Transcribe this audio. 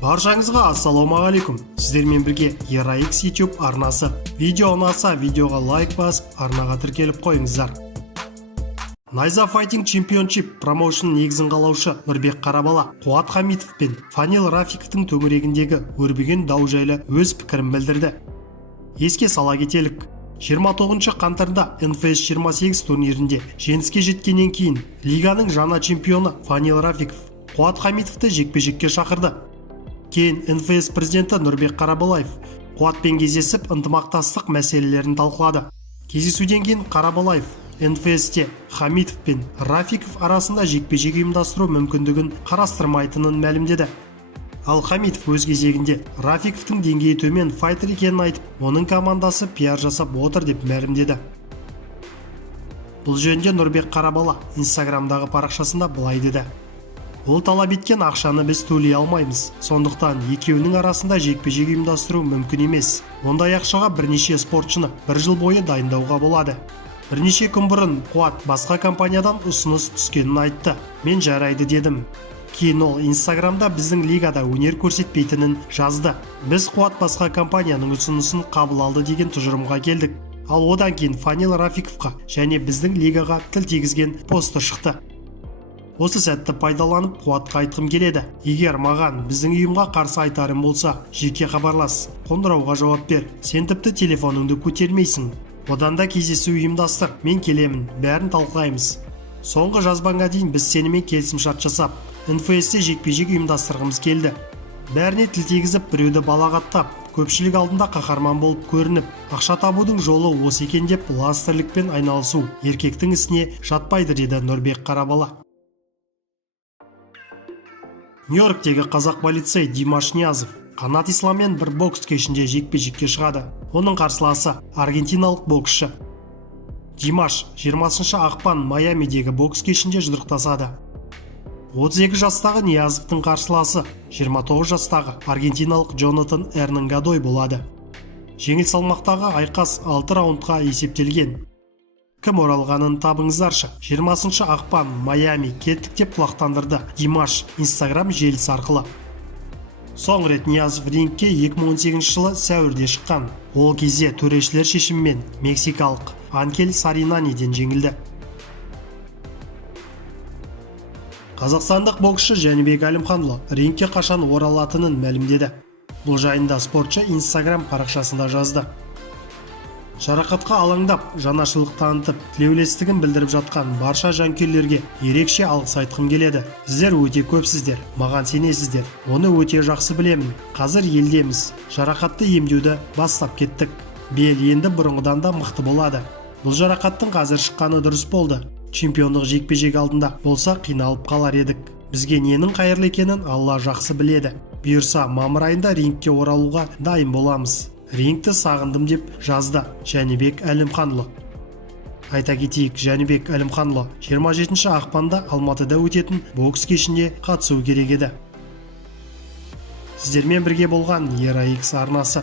Баршаңызға ассалаумағалейкум. Сіздермен бірге ERA-X YouTube арнасы. Видео ұнаса, видеоға лайк басып, арнаға тіркеліп қойыңыздар. Найза Fighting Championship промоушн негізін қалаушы Нұрбек Қарабала, Қуат Хамитов пен Фанил Рафиковтың төңірегіндегі өрбіген дау жайлы өз пікірін білдірді. Еске сала кетелік. 29 қаңтарда NFS 28 турнирінде жеңіске жеткеннен кейін лиганың жаңа чемпионы Фанил Рафиков Қуат Хамитовты жекпе-жекке шақырды. Кейін NFS президенті Нұрбек Қарабалаев Қуатпен кездесіп ынтымақтастық мәселелерін талқылады. Кездесуден кейін Қарабалаев NFS-те Хамитов пен Рафиков арасында жекпе-жек ұйымдастыру мүмкіндігін қарастырмайтынын мәлімдеді. Ал Хамитов өз кезегінде Рафиковтың деңгейі төмен файтер екенін айтып, оның командасы пиар жасап отыр деп мәлімдеді. Бұл жөнінде Нұрбек Қарабала Инстаграмдағы парақшасында былай деді: "Ол талап еткен ақшаны біз төлей алмаймыз. Сондықтан екеуінің арасында жекпе-жек ұйымдастыру мүмкін емес. Ондай ақшаға бірнеше спортшыны бір жыл бойы дайындауға болады." Бірнеше күн бұрын Қуат басқа компаниядан ұсыныс түскенін айтты. "Мен жарайды" дедім. Кейін ол Инстаграмда біздің лигада өнер көрсетпейтінін жазды. "Біз Қуат басқа компанияның ұсынысын қабыл алды" деген тұжырымға келдік. Ал одан кейін Фанил Рафиковқа және біздің лигаға тіл тигізген посты шықты. Осы сәтті пайдаланып Қуатқа айтқым келеді: "Егер маған біздің ұйымға қарсы айтарым болса, жеке хабарлас, қоңырауға жауап бер. Сен тіпті телефоныңды көтермейсің. Одан да кездесу ұйымдастыр, мен келемін, бәрін талқылаймыз. Соңғы жазбаңға дейін біз сенімен келісімшарт жасап, NFS-те жекпе-жек ұйымдастырғымыз келді. Бәріне тіл тигізіп, біреуді балағаттап, көпшілік алдында қаһарман болып көрініп, ақша табудың жолы осы екен деп ластерлікпен айналысу еркектің ісіне жатпайды" деді Нұрбек Қарабала. Нью-Йорктегі қазақ полицей Димаш Ниязов Қанат Исламмен бір бокс кешінде жекпе-жекке шығады. Оның қарсыласы аргентиналық боксшы. Димаш 20 ақпан Майамидегі бокс кешінде жұдырықтасады. 32 жастағы Ниязовтың қарсыласы 29 жастағы аргентиналық Джонатан Эрнангадой болады. Жеңіл салмақтағы айқас 6 раундқа есептелген. Кім оралғанын табыңыздаршы. 20 ақпан Майами кеттік деп құлақтандырды Димаш Инстаграм желісі арқылы. Соңғы рет Ниязов рингке 2018 жылы сәуірде шыққан. Ол кезде төрешілер шешімімен мексикалық Анхель Саринаниден жеңілді. Қазақстандық боксшы Жәнібек Әлімханұлы рингке қашан оралатынын мәлімдеді. Бұл жайында спортшы Инстаграм парақшасында жазды. "Жарақатқа алаңдап, жанашырлық танытып, тілеулестігін білдіріп жатқан барша жанкүйерлерге ерекше алғыс айтқым келеді. Сіздер өте көпсіздер, маған сенесіздер. Оны өте жақсы білемін. Қазір елдеміз. Жарақатты емдеуді бастап кеттік. Бел енді бұрынғыдан да мықты болады. Бұл жарақаттың қазір шыққаны дұрыс болды. Чемпиондық жекпе-жек алдында болса қиналып қалар едік. Бізге ненің қайырлы екенін Алла жақсы біледі. Бұйырса мамыр айында рингке оралуға дайын боламыз. Рингті сағындым" деп жазды Жәнібек Әлімханұлы. Айта кетейік, Жәнібек Әлімханұлы 27 ақпанда Алматыда өтетін бокс кешінде қатысу керек еді. Сіздермен бірге болған ERA-X арнасы.